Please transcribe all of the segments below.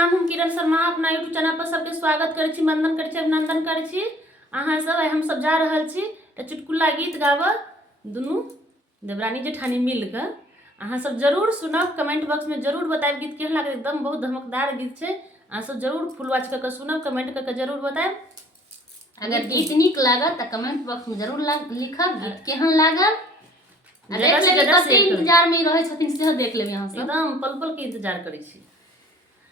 प्रणाम। हम किरण शर्मा अपना यूट्यूब चैनल पर सबके स्वागत करै छी, वंदन करै छी, अभिनंदन करै छी। अहाँ सब हम सब जा रहल छी चुटकुला गीत गाबऽ दुनू देवरानी जेठानी मिलकर। अहाँ सब जरूर सुनब, कमेंट बॉक्स में जरूर बताएब गीत केहन लागल। एकदम बहुत धमकदार गीत छै। अहाँ सब जरूर फुल वॉच करके सुनब, कमेंट करके जरूर बताएब। अगर गीत नीक लागत त कमेंट बॉक्स में जरूर लिखब गीत केहन लागल। देख लेबै कते इंतजार में रहै छथिन सेहो देख लेबै। अहाँ सब एकदम पल पल के इंतजार करै छी।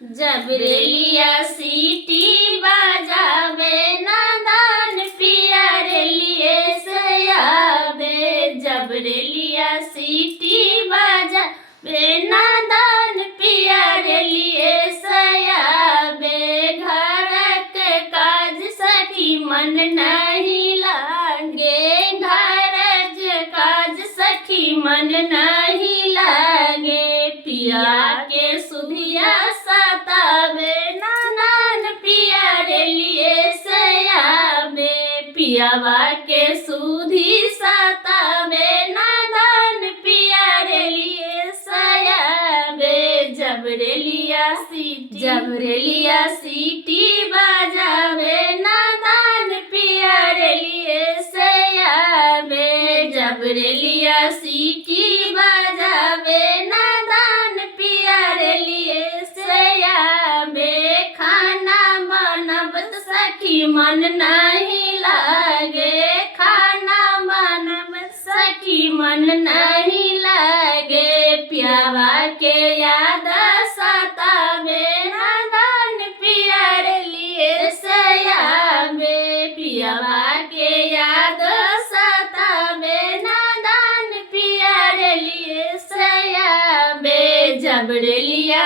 जब रेलिया सीटी बजावे नादान पिया रेलिए से आवे। जब रेलिया सीटी बजावे नादान पिया रेलिए से आवे। घर के काज सखी मन नहीं लागे। घर के काज सखी मन नहीं लागे। पिया के सुधिया सतावे नादान पिया रेलिए से आवे। पियावा के सुधी सतावे नादान पिया रेलिए से आवे। जब रेलिया सीटी बजावे नादान पिया रेलिए से आवे। जब रेलिया सीटी बजावे नादान पिया रेलिए से आवे। खाना बनबत सखी मन नहीं लागे। खाना बनबत सखी मन नहीं लागे। पियावा के याद सतावे नादान पिया रेलिए से आवे। पियावा के याद सतावे नादान पिया रेलिए से आवे। जब रेलिया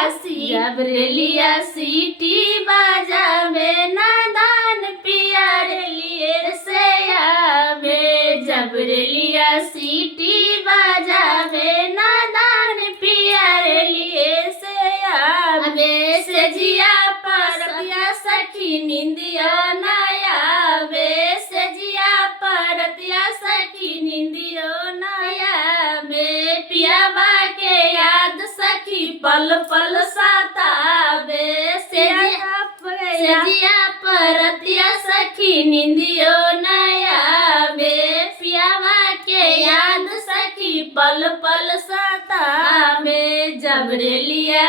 सीटी बजावे नादान पिया रेलिए से आवे। जब रेलिया सीटी बजावे नादान पिया रेलिए से आवे। सजिया पर पिया सखी निंदिया न आवे। सजिया पर पिया सखी निंदिया न आवे। पियावा के याद सखी पल पल सतावे। सजिया पर पिया सखी निंदियो न आवे। पियावा के याद सखी पल पल सतावे। जब रेलिया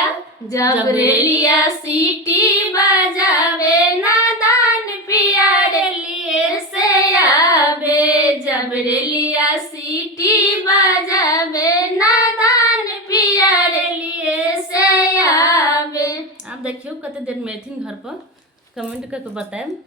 सीटी बजावे नादान पिया रेलिए से आवे। जब रेलिया सीटी बजावे नादान पिया रेलिए से आवे। आप देखियो कते देर में एथिन घर पर, कमेंट करके बताएब।